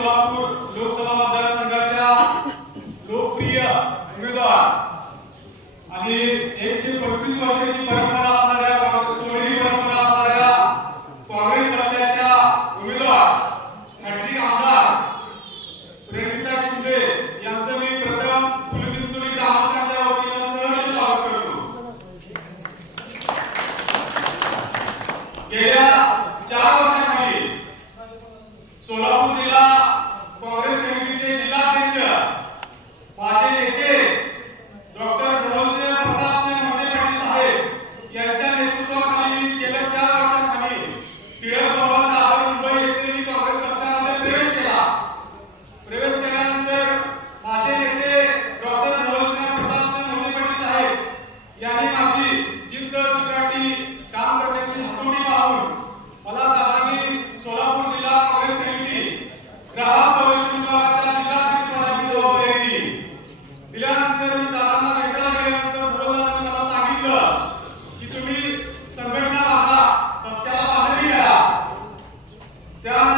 सोलापूर लोकसभा मतदारसंघाच्या लोकप्रिय उमेदवार आणि एकशे पस्तीस वर्षाची परंपरा असणाऱ्या सोनेरी परंपरा असणाऱ्या काँग्रेस पक्षाच्या उमेदवार हॅट्रिक आमदार प्रणिता शिंदे यांचं मी प्रथम फुलचिंचोली ग्रामस्थांच्या वतीनं सहर्ष स्वागत करतो. गेल्या चार वर्षांखाली सोलापूर जिल्हा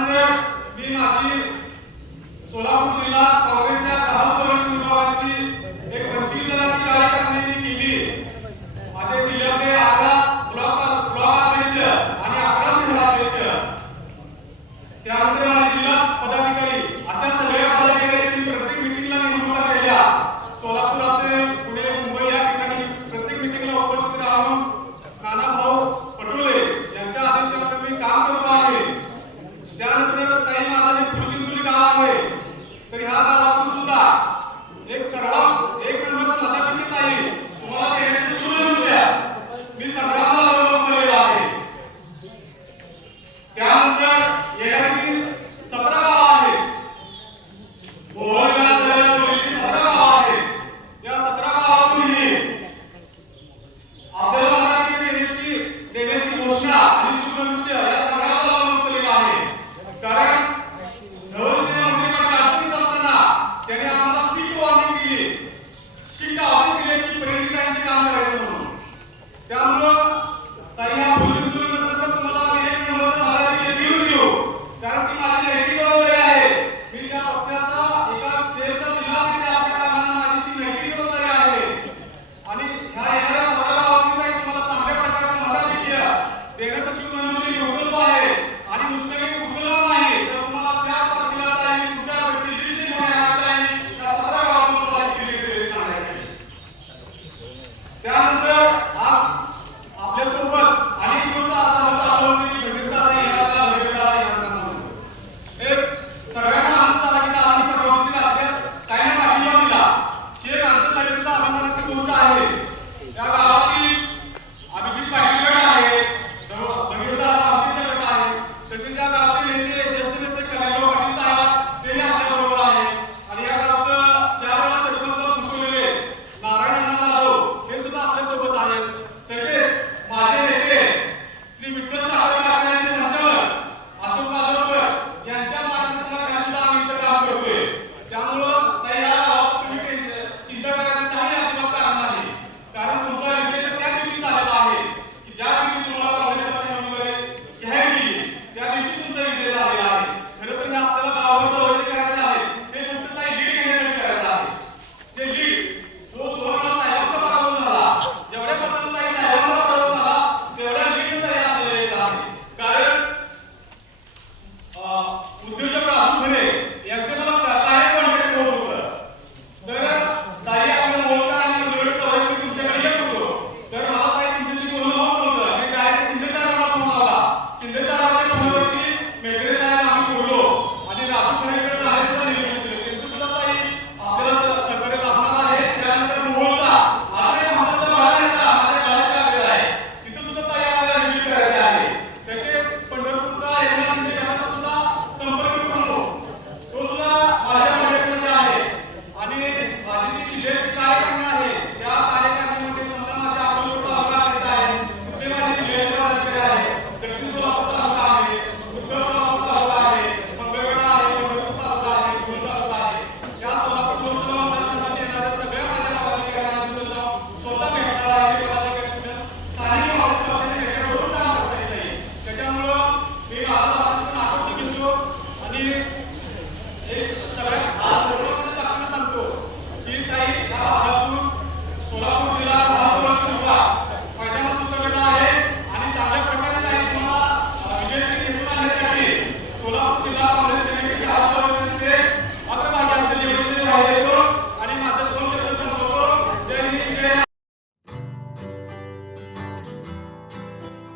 समन्वयक मी माझी सोलापूर जिल्हा काँग्रेसच्या दहा संरक्षण विभागाची एक पंचवीस जणांची कार्यकारणी केली. माझे जिल्ह्यातले अकरा ब्लॉक ब्लॉक अध्यक्ष आणि अकरा शहराध्यक्ष. त्यानंतर Yeah.